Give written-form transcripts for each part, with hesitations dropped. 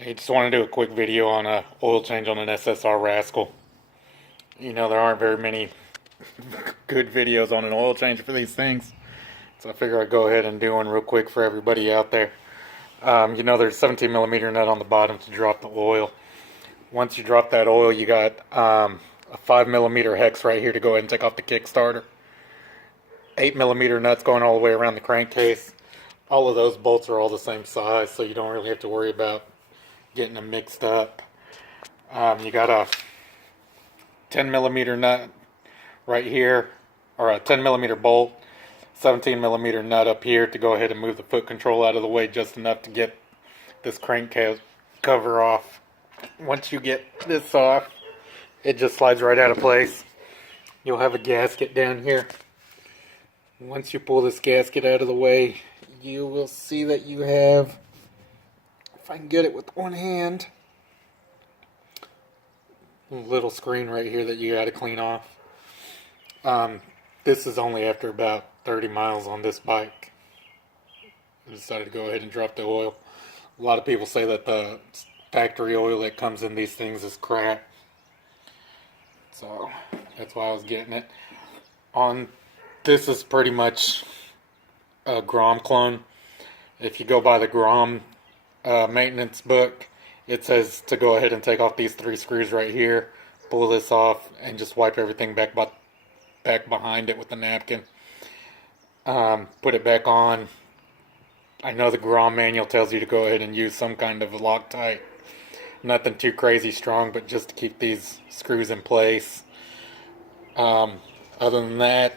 I just want to do a quick video on a oil change on an SSR Razkull. You know, there aren't very many good videos on an oil change for these things, so I figure I'd go ahead and do one real quick for everybody out there. You know, there's 17 millimeter nut on the bottom to drop the oil. Once you drop that oil, you got a 5 millimeter hex right here to go ahead and take off the kickstarter. 8 millimeter nuts going all the way around the crankcase. All of those bolts are all the same size, so you don't really have to worry about getting them mixed up. You got a 10 millimeter nut right here, or a 10 millimeter bolt, 17 millimeter nut up here to go ahead and move the foot control out of the way just enough to get this crankcase cover off. Once you get this off, it just slides right out of place. You'll have a gasket down here. Once you pull this gasket out of the way, you will see that you have, if I can get it with one hand, a little screen right here that you got to clean off. This is only after about 30 miles on this bike. I decided to go ahead and drop the oil. A lot of people say that the factory oil that comes in these things is crap, so that's why I was getting it. This is pretty much a Grom clone. If you go by the Grom maintenance book, it says to go ahead and take off these 3 screws right here, pull this off, and just wipe everything back behind it with a napkin. Put it back on. I know the Grom manual tells you to go ahead and use some kind of Loctite. Nothing too crazy strong, but just to keep these screws in place. Other than that,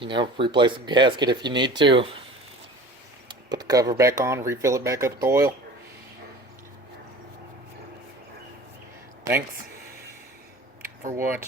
you know, replace the gasket if you need to. Put the cover back on, refill it back up with oil. Thanks for watching.